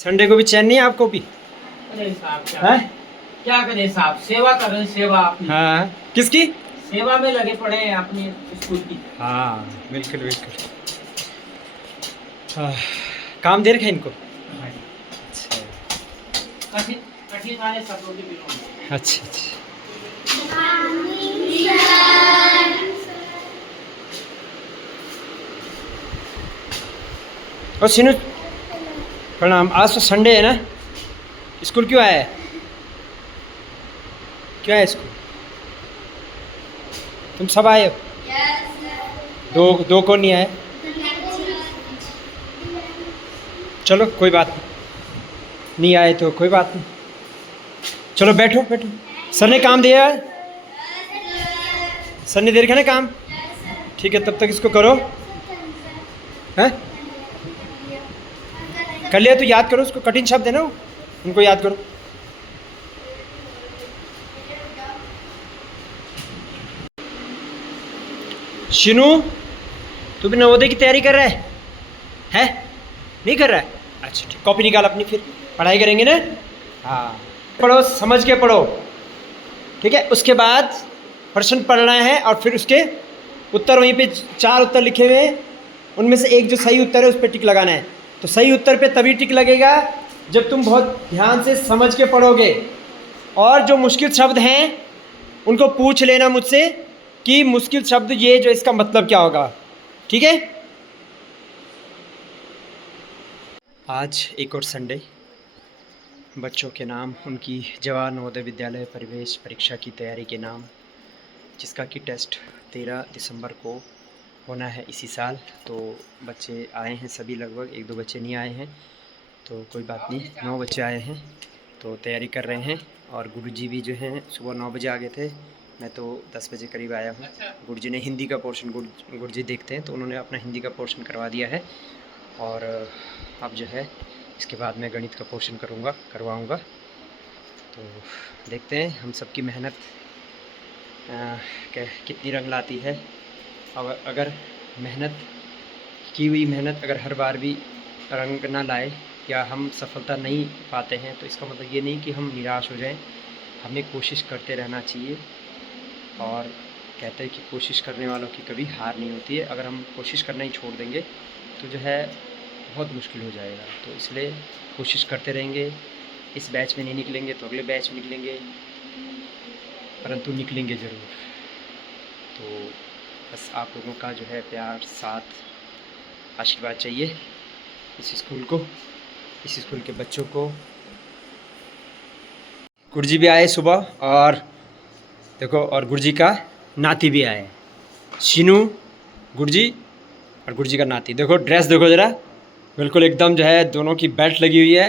Sunday को भी चैन नहीं है आपको भी? अरे साहब क्या करें साहब, सेवा कर रहे हैं, सेवा अपनी। हाँ, किसकी सेवा में लगे पड़े हैं अपनी स्कूल की। हाँ बिल्कुल बिल्कुल। काम दे रखे हैं इनको? अच्छा कठिन कठिन वाले शब्दों के बिना। अच्छा अच्छा। और सीनू प्रणाम। आज तो संडे है ना, स्कूल क्यों आया है? क्यों आया स्कूल? तुम सब आए हो? दो कौन नहीं आए? चलो कोई बात नहीं आए तो कोई बात नहीं। चलो बैठो बैठो। सर ने काम दिया है? सर ने दे रखा ना काम? ठीक है, तब तक इसको करो। हैं? कर लिया तो याद करो उसको, कठिन शब्द है ना वो, उनको याद करो। शिनू, तू भी नवोदय की तैयारी कर रहा है? हैं? नहीं कर रहा है? अच्छा ठीक, कॉपी निकाल अपनी, फिर पढ़ाई करेंगे ना। हाँ पढ़ो, समझ के पढ़ो, ठीक है। उसके बाद प्रश्न पढ़ना है और फिर उसके उत्तर वहीं पे 4 उत्तर लिखे हुए हैं, उनमें से एक जो सही उत्तर है उस पर टिक लगाना है। तो सही उत्तर पे तभी टिक लगेगा जब तुम बहुत ध्यान से समझ के पढ़ोगे। और जो मुश्किल शब्द हैं उनको पूछ लेना मुझसे कि मुश्किल शब्द ये जो इसका मतलब क्या होगा, ठीक है। आज एक और संडे, बच्चों के नाम उनकी जवाहर नवोदय विद्यालय प्रवेश परीक्षा की तैयारी के नाम, जिसका कि टेस्ट 13 दिसंबर को होना है इसी साल। तो बच्चे आए हैं सभी, लगभग 1-2 बच्चे नहीं आए हैं, तो कोई बात नहीं, 9 बच्चे आए हैं तो तैयारी कर रहे हैं। और गुरुजी भी जो हैं सुबह 9 बजे आ गए थे, मैं तो 10 बजे करीब आया हूँ। गुरुजी ने हिंदी का पोर्शन, गुरुजी देखते हैं तो उन्होंने अपना हिंदी का पोर्शन करवा दिया है। और अब जो है इसके बाद मैं गणित का पोर्शन करवाऊँगा। तो देखते हैं हम सबकी मेहनत कितनी रंग लाती है। अगर मेहनत की हुई मेहनत अगर हर बार भी रंग ना लाए या हम सफलता नहीं पाते हैं तो इसका मतलब ये नहीं कि हम निराश हो जाएं। हमें कोशिश करते रहना चाहिए, और कहते हैं कि कोशिश करने वालों की कभी हार नहीं होती है। अगर हम कोशिश करना ही छोड़ देंगे तो जो है बहुत मुश्किल हो जाएगा। तो इसलिए कोशिश करते रहेंगे। इस बैच में नहीं निकलेंगे तो अगले बैच में निकलेंगे, परंतु निकलेंगे ज़रूर। तो बस आप लोगों का जो है प्यार, साथ, आशीर्वाद चाहिए इस स्कूल को, इस स्कूल के बच्चों को। गुरुजी भी आए सुबह, और देखो, और गुरुजी का नाती भी आए, शीनू, गुरुजी और गुरुजी का नाती। देखो ड्रेस देखो ज़रा, बिल्कुल एकदम जो है दोनों की बेल्ट लगी हुई है।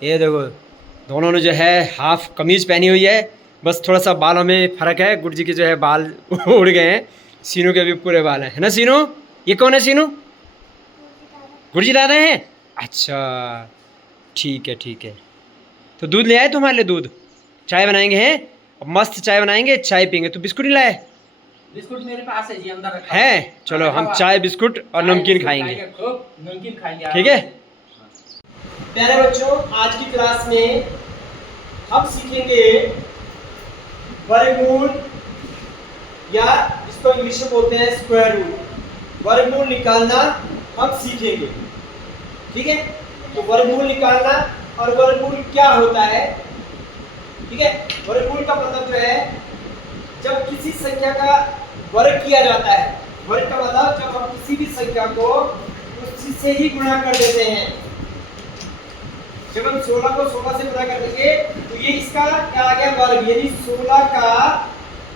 ये देखो दोनों ने जो है हाफ कमीज़ पहनी हुई है, बस थोड़ा सा बालों में फ़र्क है। गुरुजी के जो है बाल उड़ गए हैं, सीनू के भी पूरे बाल हैं, है ना सीनू? ये कौन है सीनू? गुरुजी दादा हैं? अच्छा ठीक है ठीक है। तो दूध ले आए तुम्हारे लिए? दूध, चाय बनाएंगे हैं, अब मस्त चाय बनाएंगे, चाय पियेंगे। तो बिस्कुट नहीं लाए? बिस्कुट मेरे पास है जी, अंदर रखा है, चलो हम चाय बिस्कुट और नमकीन खाएंगे, नमकीन खाएंगे, ठीक है। प्यारे बच्चों, आज की क्लास में हम सीखेंगे वर्गमूल, या इसको इंग्लिश में बोलते हैं स्क्वायर रूट। वर्गमूल निकालना हम सीखेंगे, ठीक है। तो वर्गमूल निकालना, और वर्गमूल क्या होता है, ठीक है। वर्गमूल का मतलब जो है जब किसी संख्या का वर्ग किया जाता है। वर्ग का मतलब जब हम किसी भी संख्या को उसी से ही गुणा कर देते हैं। जब हम 16 को 16 से गुणा कर देंगे तो ये इसका क्या आ गया, वर्ग। यानी 16 का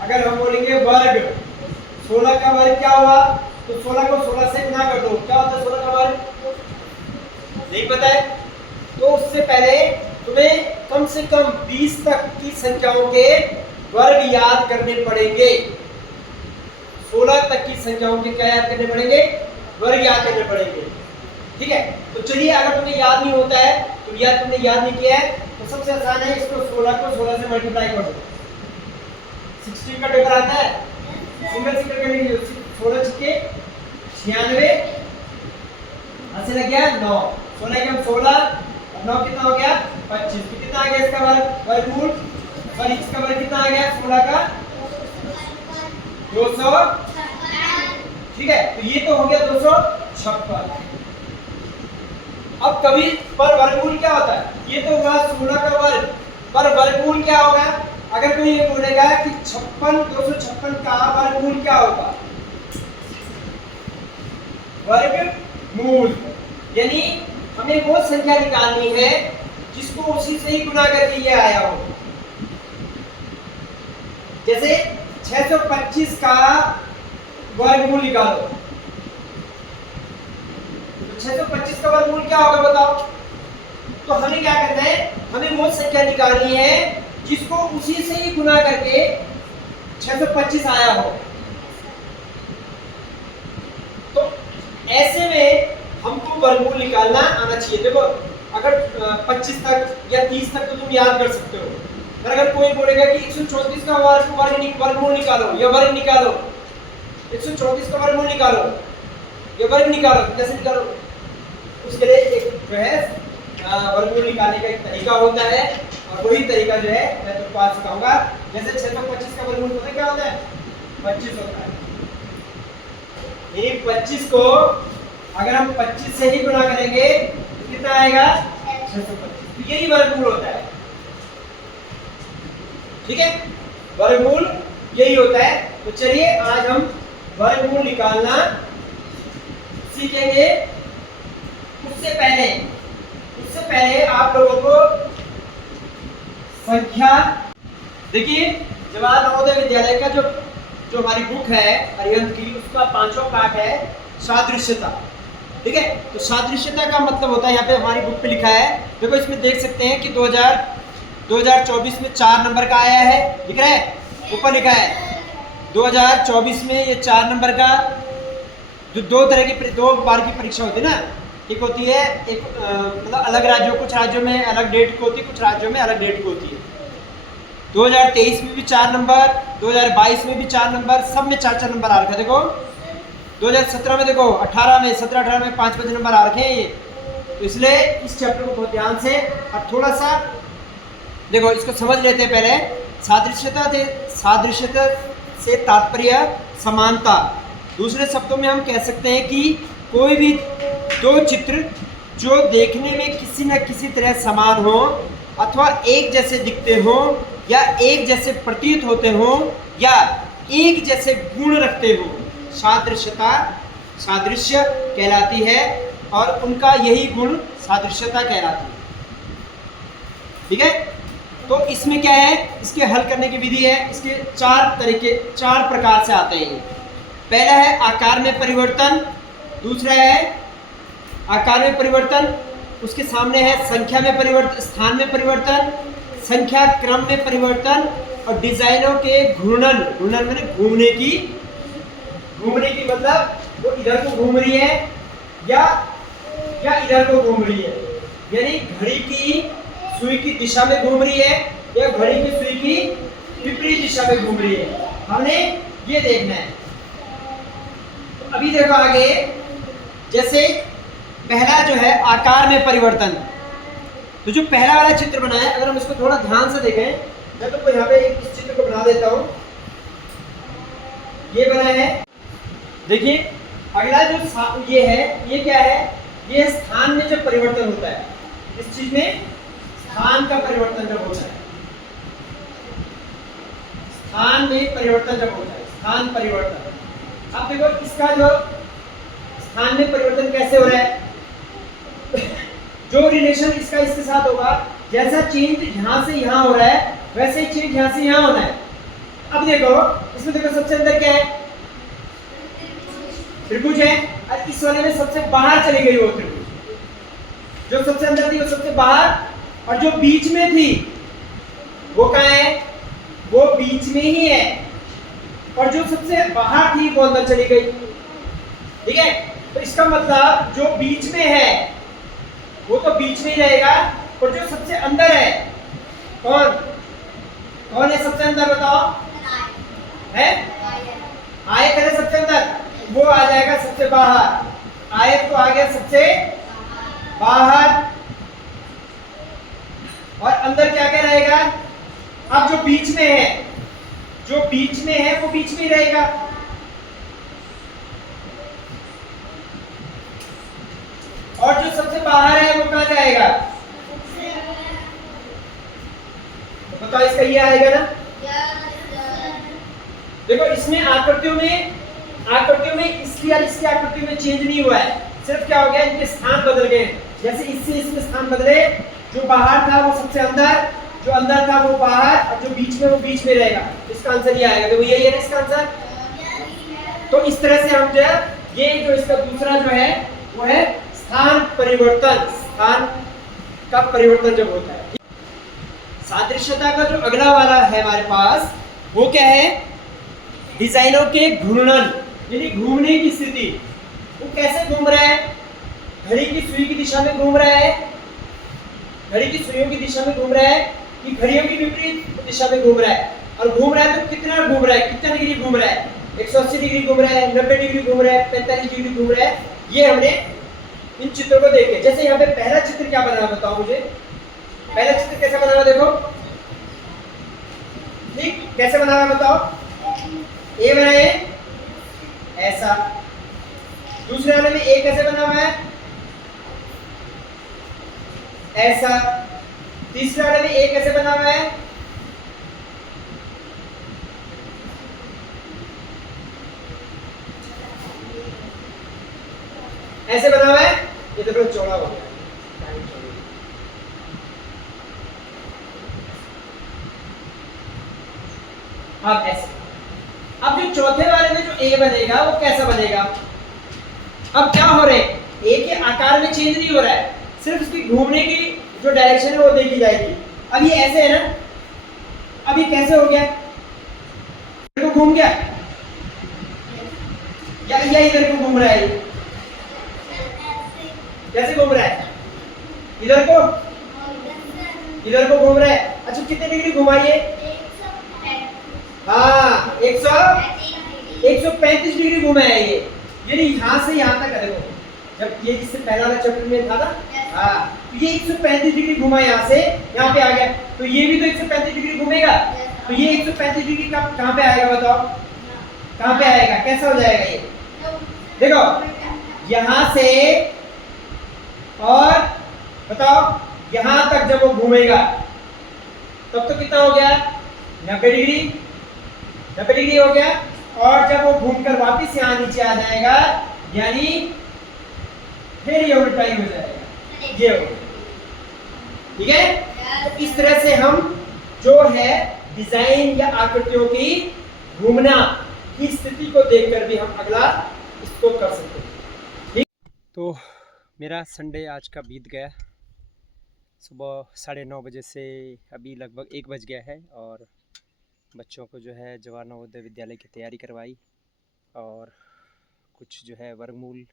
अगर हम बोलेंगे वर्ग, 16 का वर्ग क्या हुआ, तो 16 को 16 से गुणा कर दो, क्या होता है 16 का वर्ग? नहीं पता है? तो उससे पहले तुम्हें कम से कम 20 तक की संख्याओं के वर्ग याद करने पड़ेंगे। 16 तक की संख्याओं के क्या याद करने पड़ेंगे? वर्ग याद करने पड़ेंगे, ठीक है। तो चलिए, अगर तुम्हें याद नहीं होता है तो तुमने याद नहीं किया है तो सबसे आसान है, इसको 16 को 16 से मल्टीप्लाई कर दो। 16 का पेपर आता है, सिंगल सिंगल करने के लिए 16 छक्के 96, ऐसे लग गया 9, 16 के हम 16 9 कितना हो गया 25, तो कितना आ गया इसका वर्ग, वर्गमूल, सॉरी इसका वर्ग कितना आ गया 16 का 200, ठीक है, तो ये तो हो गया 256। अब कभी पर वर्गमूल क्या होता है, ये तो हुआ 16 का वर्ग, पर वर्गमूल क्या होगा, अगर कोई ये बोलेगा कि 256 का वर्गमूल क्या होगा, वर्गमूल यानी हमें वो संख्या निकालनी है जिसको उसी से ही गुना करके ये आया हो। जैसे 625 का वर्गमूल निकालो, तो 625 का वर्गमूल क्या होगा बताओ, तो हमें क्या करना है, हमें वो संख्या निकालनी है जिसको उसी से ही गुना करके 625 आया हो। तो ऐसे में हमको वर्गमूल निकालना आना चाहिए। देखो अगर 25 तक या 30 तक तो तुम याद कर सकते हो, पर अगर कोई बोलेगा कि 134 का वर्गमूल निकालो या वर्ग निकालो, 134 का वर्गमूल निकालो या वर्ग निकालो, कैसे निकालो, उसके लिए एक जो है वर्गमूल निकालने का एक तरीका होता है, और वही तरीका जो है मैं तुमको आज सिखाऊंगा। जैसे 625 का वर्गमूल पता क्या होता है, 25 होता है। ये 25 को अगर हम 25 से ही गुणा करेंगे तो कितना आएगा 625, तो यही वर्गमूल होता है, ठीक है, वर्गमूल यही होता है। तो चलिए आज हम वर्गमूल निकालना सीखेंगे। उससे पहले आप लोगों को संख्या, देखिए जवाहर नवोदय विद्यालय का जो हमारी बुक है अरिहंत की, उसका 5वां पाठ है सादृश्यता, ठीक है। तो सादृश्यता का मतलब होता है, यहाँ पे हमारी बुक पे लिखा है, देखो इसमें देख सकते हैं कि 2024 में 4 नंबर का आया है, दिख रहा है, ऊपर लिखा है 2024 में ये 4 नंबर का, जो दो बार की परीक्षा होती है ना, एक होती है एक मतलब अलग राज्यों, कुछ राज्यों में अलग डेट को होती है, कुछ राज्यों में अलग डेट को होती है। 2023 में भी 4 नंबर, 2022 में भी 4 नंबर, सब में 4-4 नंबर आ रखा है। देखो 2017 में देखो 17-18 में 5-5 नंबर आ रखे हैं ये, तो इसलिए इस चैप्टर को बहुत ध्यान से और थोड़ा सा देखो इसको समझ लेते हैं पहले। सादृश्यता से तात्पर्य समानता, दूसरे शब्दों में हम कह सकते हैं कि कोई भी दो चित्र जो देखने में किसी न किसी तरह समान हो अथवा एक जैसे दिखते हो या एक जैसे प्रतीत होते हो या एक जैसे गुण रखते हो, सादृश्य कहलाती है, और उनका यही गुण सादृश्यता कहलाती है, ठीक है। तो इसमें क्या है, इसके हल करने की विधि है, इसके 4 प्रकार से आते हैं। पहला है आकार में परिवर्तन, दूसरा है आकार में परिवर्तन, उसके सामने है संख्या में परिवर्तन, स्थान में परिवर्तन, संख्या क्रम में परिवर्तन, और डिजाइनों के घूर्णन मैंने घूमने की मतलब वो इधर को घूम रही है या इधर को घूम रही है, यानी घड़ी की सुई की दिशा में घूम रही है या घड़ी की सुई की विपरीत दिशा में घूम रही है, हमने ये देखना है। तो अभी देखो आगे, जैसे पहला जो है आकार में परिवर्तन, तो जो पहला वाला चित्र बना है, अगर हम इसको थोड़ा ध्यान से देखें, मैं तो यहाँ पे इस चित्र को बना देता हूँ, ये बना है, देखिए अगला जो ये है, ये क्या है, ये स्थान में जब परिवर्तन होता है, इस चीज में स्थान का परिवर्तन जब होता है, स्थान में परिवर्तन जब होता है, स्थान परिवर्तन। अब देखो इसका जो स्थान में परिवर्तन कैसे हो रहा है, जो रिलेशन इसका इसके साथ होगा, जैसा चेंज यहाँ से यहाँ हो रहा है वैसे ही चेंज यहाँ से यहाँ होना है। अब देखो इसमें देखो सबसे अंदर क्या है, त्रिभुज है, और इस वाले में सबसे बाहर चली गई वो त्रिभुज, जो सबसे अंदर थी वो सबसे बाहर, और जो बीच में थी वो कहाँ है, वो बीच में ही है, और जो सबसे बाहर थी वो अंदर चली गई, ठीक है। तो इसका मतलब जो बीच में है वो तो बीच में ही रहेगा, और जो सबसे अंदर है, कौन है सबसे अंदर बताओ, है आयत है सबसे अंदर, वो आ जाएगा सबसे बाहर, आयत तो आ गया सबसे बाहर, रहेगा? अब जो बीच में है, जो बीच में है वो बीच में ही रहेगा। और जो सबसे बाहर है वो कहां जाएगा? तो बताओ इसका ये आएगा ना। देखो इसमें आकृतियों में इसकी और इसकी आकृतियों में चेंज नहीं हुआ है, सिर्फ क्या हो गया, इनके स्थान बदल गए। जैसे इससे इसमें स्थान बदले, जो बाहर था वो सबसे अंदर, जो अंदर था वो बाहर, और जो बीच में वो बीच में रहेगा। इसका आंसर ये आएगा। देखो यही है ना इसका आंसर। तो इस तरह से हम जो है, ये जो इसका दूसरा जो है वो है स्थान परिवर्तन, स्थान का परिवर्तन जब होता है। सादृश्यता का जो अगला वाला है हमारे पास, वो क्या है? डिजाइनों के घूर्णन, यानी घूमने की स्थिति। वो कैसे घूम रहा है? घड़ी की सुई की दिशा में घूम रहा है, घड़ी की सुइयों की दिशा में घूम रहा है, कि घड़ियों की विपरीत दिशा में घूम रहा है। और घूम रहा है तो कितना घूम रहा है, कितना डिग्री घूम रहा है? 180 डिग्री घूम रहा है, 90 डिग्री घूम रहा है, 45 डिग्री घूम रहा है। ये हमने इन चित्रों को देखे। जैसे यहाँ पे पहला चित्र क्या बना बताओ मुझे, पहला चित्र कैसा बना हुआ देखो, ठीक कैसे बना हुआ बताओ? ए बनाए ऐसा, दूसरे वाले में ए कैसे बना हुआ है? ऐसा, तीसरे वाले में ए कैसे बना हुआ है? ऐसे बना हुआ है। ये तो थोड़ा चौड़ा हो गया। अब ऐसे, अब जो चौथे वाले में जो ए बनेगा वो कैसा बनेगा? अब क्या हो रहा है, ए के आकार में चेंज नहीं हो रहा है, सिर्फ उसकी घूमने की जो डायरेक्शन है वो देखी जाएगी। अब ये ऐसे है ना, अब ये कैसे हो गया? इधर को घूम गया या इधर को घूम रहा है? कैसे घूम रहा है? इधर को घूम रहा है। अच्छा कितने डिग्री घुमाइए? हाँ 135 डिग्री घूमा है ये, यानी यहाँ से यहाँ तक। देखो जब ये जिससे पहला वाला चैप्टर में था ना, हाँ तो ये 135 डिग्री घुमा, यहाँ से यहाँ पे आ गया, तो ये भी तो 135 डिग्री घूमेगा। तो ये 135 डिग्री कहाँ पे आएगा बताओ? कहाँ पे आएगा, कैसा हो जाएगा ये? देखो यहाँ से और बताओ यहाँ तक जब वो घूमेगा तब तो कितना हो गया? 90 डिग्री हो गया। और जब वो घूमकर वापस यहाँ नीचे आ जाएगा, यानी फिर ये उल्टा ही हो जाएगा, ये हो गया। ठीक है? तो इस तरह से हम जो है डिजाइन या आकृतियों की घूमना की स्थिति को देखकर भी हम अगला इसको कर सकते हैं। ठीक? तो मेरा संडे आज का बीत गया। सुबह 9:30 बजे से अभी लगभग 1 बज गया है, और बच्चों को जो है जवाहर नवोदय विद्यालय की तैयारी करवाई, और कुछ जो है वर्गमूल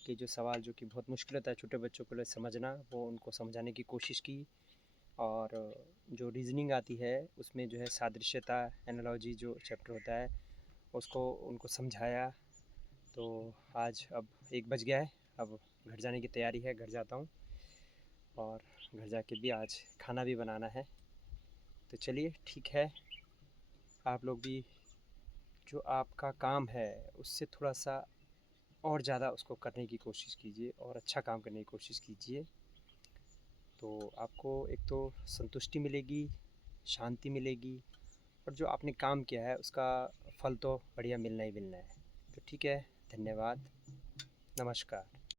के जो सवाल जो कि बहुत मुश्किल होता है छोटे बच्चों को लिए समझना, वो उनको समझाने की कोशिश की। और जो रीजनिंग आती है उसमें जो है सादृश्यता, एनालॉजी जो चैप्टर होता है उसको उनको समझाया। तो आज अब 1 बज गया है, अब घर जाने की तैयारी है, घर जाता हूँ, और घर जाके भी आज खाना भी बनाना है। तो चलिए ठीक है, आप लोग भी जो आपका काम है उससे थोड़ा सा और ज़्यादा उसको करने की कोशिश कीजिए, और अच्छा काम करने की कोशिश कीजिए। तो आपको एक तो संतुष्टि मिलेगी, शांति मिलेगी, और जो आपने काम किया है उसका फल तो बढ़िया मिलना ही मिलना है। तो ठीक है, धन्यवाद, नमस्कार।